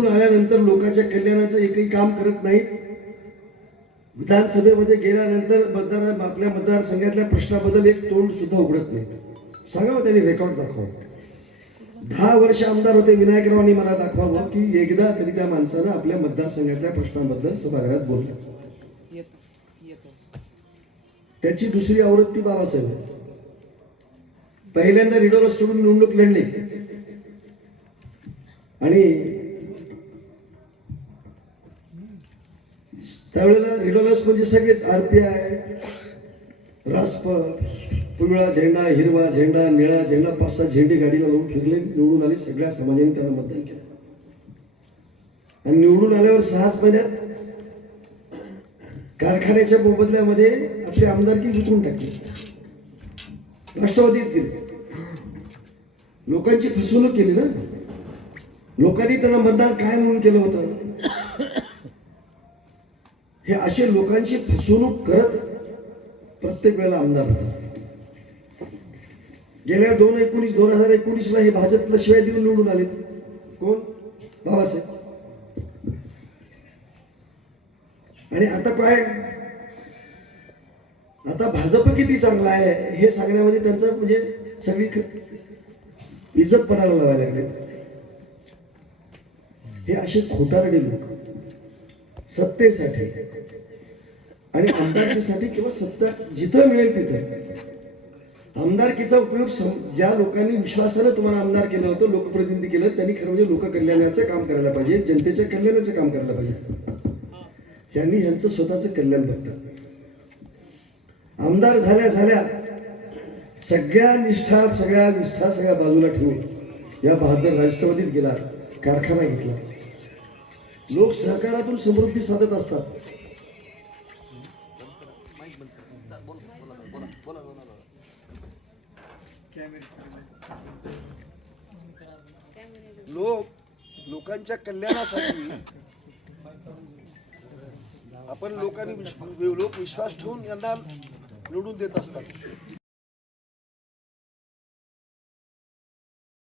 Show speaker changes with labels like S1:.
S1: निवडून आल्यानंतर लोकांच्या कल्याणाचं एकही काम करत नाहीत. विधानसभेमध्ये गेल्यानंतर मतदार आपल्या मतदारसंघातल्या प्रश्नाबद्दल एक तोंड सुद्धा उघडत नाही सांगावं हो त्यांनी रेकॉर्ड दाखवा. दहा वर्ष आमदार होते विनायकरावांनी मला दाखवावं की एकदा तरी त्या माणसानं आपल्या मतदारसंघातल्या प्रश्नाबद्दल सभागृहात बोलले. त्याची दुसरी आवृत्ती बाबासाहेब. पहिल्यांदा रिडोरस सोडून निवडणूक लढली. आणि त्यावेळेला रिडोलस म्हणजे सगळेच आरपीआय रासप पिवळा झेंडा हिरवा झेंडा निळा झेंडा पाच सहा झेंडे गाडीला लावून फिरले. निवडून आले सगळ्या समाजाने त्यांना मतदान केलं. आणि निवडून आल्यावर सहाच महिन्यात कारखान्याच्या मोबदल्यामध्ये आपली आमदारकी विकून टाकली. राष्ट्रवादीत गेले. लोकांची फसवणूक केली ना? लोकांनी त्यांना मतदान काय म्हणून केलं होतं. हे असे लोकांची फसवणूक करत प्रत्येक वेळेला आमदार होतात. गेल्या दोन एकोणीस दोन हजार एकोणीस ला हे भाजपला शिवाय देऊन निवडून आले. कोण? बाबासाहेब. आणि आता काय? आता भाजप किती चांगला आहे हे सांगण्यामध्ये त्यांचा म्हणजे सगळी इज्जत पणाला लावायला लागले. हे असे खोटारडे लोक. सत्तेसाठी. आणि आमदारकीसाठी किंवा सत्ता जिथं मिळेल तिथे. आमदारकीचा उपयोग ज्या लोकांनी विश्वासानं तुम्हाला आमदार केलं होतं लोकप्रतिनिधी केलं त्यांनी खरं म्हणजे लोककल्याणाचं काम करायला पाहिजे जनतेच्या कल्याणाचं काम करायला पाहिजे. यांनी यांचं स्वतःचं कल्याण बघतात. आमदार झाल्या झाल्या सगळ्या निष्ठा सगळ्या निष्ठा सगळ्या बाजूला ठेवून या बहादर राष्ट्रवादीत गेला कारखाना घेतला. लोक सहकारातून समृद्धी साधत असतात. लोक लोकांच्या कल्याणासाठी आपण लोकांनी लोक विश्वास ठेवून यांना निवडून देत असतात.